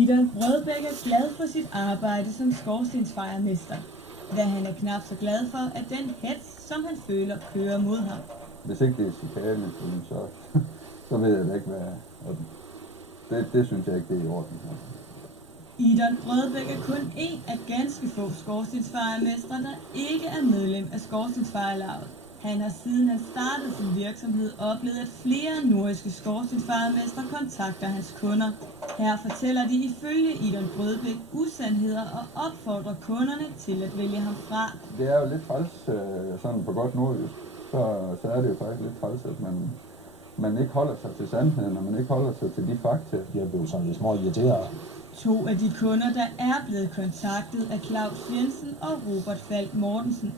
Idon Brødbæk er glad for sit arbejde som skorstensfejermester. Hvad han er knap så glad for, er den hets, som han føler kører mod ham. Hvis ikke det er chikane, så ved jeg da ikke, hvad det synes jeg ikke, det er i orden. Idon Brødbæk er kun en af ganske få skorstensfejermestre, der ikke er medlem af Skorstensfejerlaget. Han har siden han startede sin virksomhed oplevet, at flere nordiske skorstensfejermestre kontakter hans kunder. Her fortæller de ifølge Idon Brødbæk usandheder og opfordrer kunderne til at vælge ham fra. Det er jo lidt træls, sådan på godt nordjysk, så er det jo faktisk lidt træls, at man ikke holder sig til sandheden, og man ikke holder sig til de fakta. Jeg blev sådan lidt små irriteret. 2 af de kunder, der er blevet kontaktet, er Claus Jensen og Robert Falk Mortensen.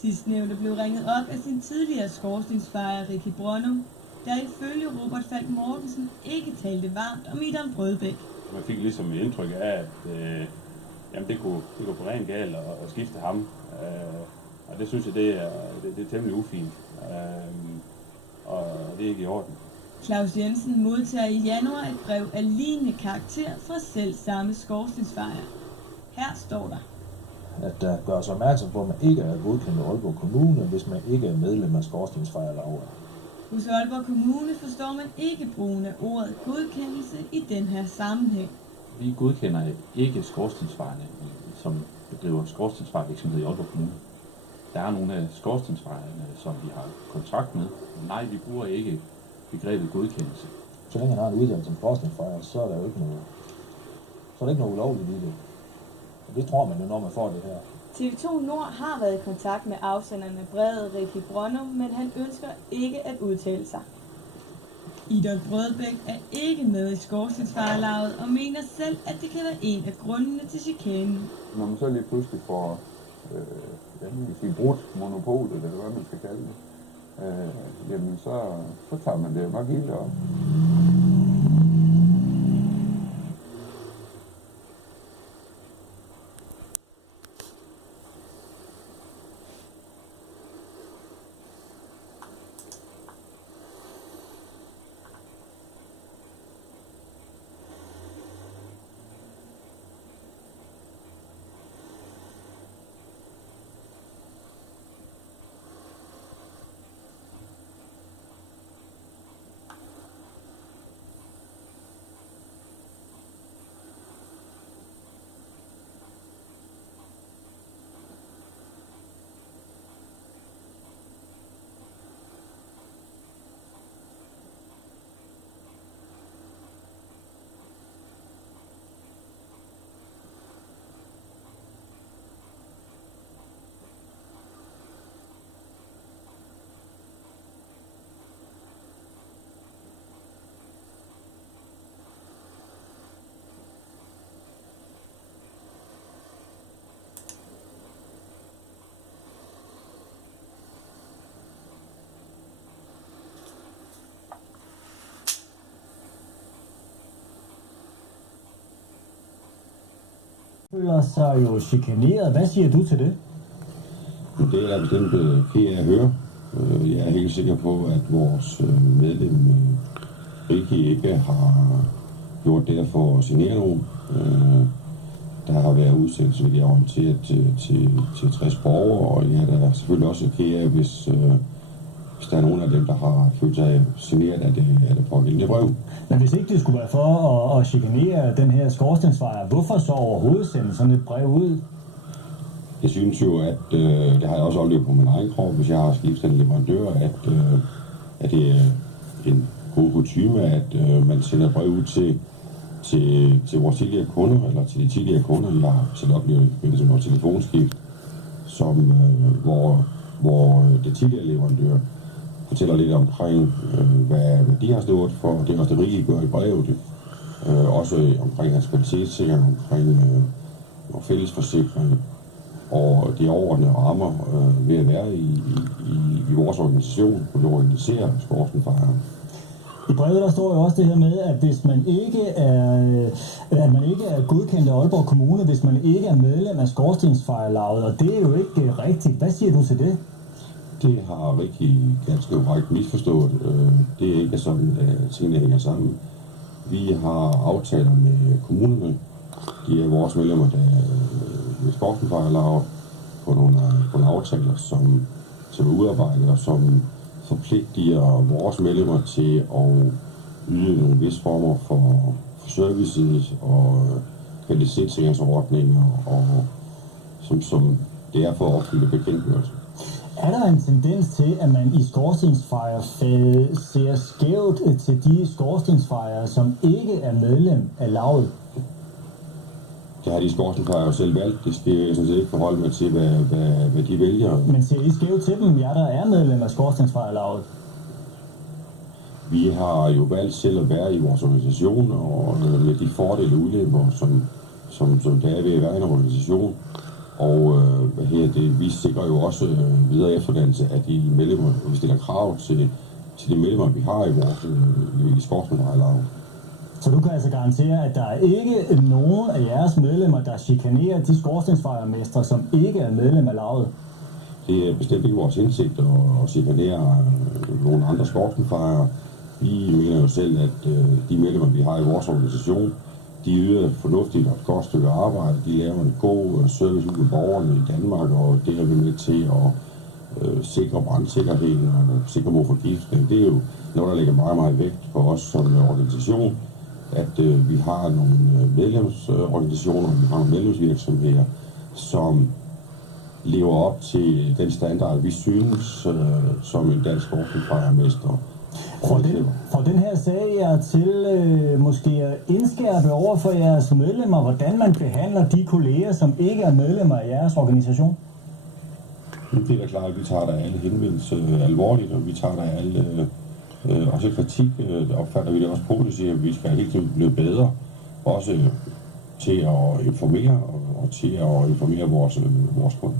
Sidstnævnte blev ringet op af sin tidligere skorstensfejer Ricky Brøndum, der ifølge Robert Falk Mortensen ikke talte varmt om Idon Brødbæk. Man fik ligesom et indtryk af, at det kunne på rent galt at skifte ham. Og det synes jeg, det er temmelig ufint. Og det er ikke i orden. Claus Jensen modtager i januar et brev af lignende karakter fra selv samme skorstensfejer. Her står der: At der gøres opmærksom på, at man ikke er godkendt af Aalborg Kommune, hvis man ikke er medlem af Skorstensfejerlaget. Hos Aalborg Kommune forstår man ikke brugen af ordet godkendelse i den her sammenhæng. Vi godkender ikke skorstensfejerne, som bedriver skorstensfejervirksomhed i Aalborg Kommune. Der er nogle af skorstensfejerne, som vi har kontrakt med. Nej, vi bruger ikke begrebet godkendelse. Så længe han har en uddannelse som skorstensfejer, så er der jo ikke noget, ulovligt i det. Og det tror man jo, når man får det her. TV2 Nord har været i kontakt med afsenderen af brevet Ricky Brøndum, men han ønsker ikke at udtale sig. Idon Brødbæk er ikke med i Skorstensfejerlaget og mener selv, at det kan være en af grundene til chikanen. Når man så lige pludselig får brudt monopolet, eller hvad man skal kalde det, jamen så tager man det jo nok ilde op. Føler sig jo chikaneret. Hvad siger du til det? Det er da bestemt ked af at høre. Jeg er helt sikker på, at vores medlem Ricky ikke har gjort det for at signere nogen. Der har været udsendt, så vidt jeg er orienteret, til 60 borgere, og jeg er da selvfølgelig også ked af, hvis der er nogen af dem, der har følt sig signeret af det pågældende brev. Men hvis ikke det skulle være for at chikanere den her skorstensfejer, hvorfor så overhovedet sende sådan et brev ud? Jeg synes jo, at det har jeg også oplevet på min egen krop, hvis jeg har skiftet en leverandør, at det er en god kutyme, at man sender brev ud til vores tidligere kunder, eller til de tidligere kunder, vi har selv oplevet i forbindelse med vores telefonskift, hvor det tidligere leverandør fortæller lidt omkring, hvad de har stået for. Det har også Ricky gør i brevet. Også omkring hans kvalitetssikring, omkring fællesforsikring og de overordnede rammer ved at være i vores organisation, hvor vi organiserer skorstensfejere. I brevet der står jo også det her med, at hvis man ikke er godkendt af Aalborg Kommune, hvis man ikke er medlem af Skorstensfejerlaget, og det er jo ikke rigtigt. Hvad siger du til det? Det har Ricky ganske korrekt misforstået. Det er ikke sådan, at tingene hænger sammen. Vi har aftaler med kommunerne. De er vores medlemmer, der er skorstensfejerlaget på nogle aftaler, som er udarbejdet og som forpligtiger vores medlemmer til at yde nogle visse former for services og kvalitetssikringsordninger, og som det er for at opfylde bekendtgørelsen. Er der en tendens til, at man i skorstensfejerfaget ser skævt til de skorstensfejere, som ikke er medlem af lavet? Det har de skorstensfejere jo selv valgt. Det skal jeg sådan set ikke forholde mig til, hvad de vælger. Men ser I skævt til dem, der er medlem af skorstensfejerlavet? Vi har jo valgt selv at være i vores organisation, og med de fordele og ulemper, som der er ved at være i en organisation. Og vi sikrer jo også videre efteruddannelse af de medlemmer, og vi stiller krav til de medlemmer, vi har i vores skorstensfejerlaget. Så du kan altså garantere, at der er ikke nogen af jeres medlemmer, der chikanerer de skorstensfejermestre, som ikke er medlem af lavet? Det er bestemt ikke vores hensigt at chikanere nogle andre skorstensfejere. Vi mener jo selv, at de medlemmer, vi har i vores organisation, de yder fornuftigt og et godt stykke arbejde. De laver en god service ud til borgerne i Danmark, og det er vi med til at sikre brandsikkerheden og sikre mod forgiftning. Det er jo noget, der ligger meget, meget vægt på os som organisation, at vi har nogle medlemsorganisationer, vi har nogle medlemsvirksomheder, som lever op til den standard, vi synes, som en dansk skorstensfejermester. For den her sag er til måske at indskærpe over for jeres medlemmer, hvordan man behandler de kolleger, som ikke er medlemmer af jeres organisation? Det er da klart, at vi tager der alle henvendelser alvorligt, og vi tager der alle også kritik. Opfatter vi det også positivt, at vi skal hele tiden blive bedre, også til at informere og til at informere vores kunder.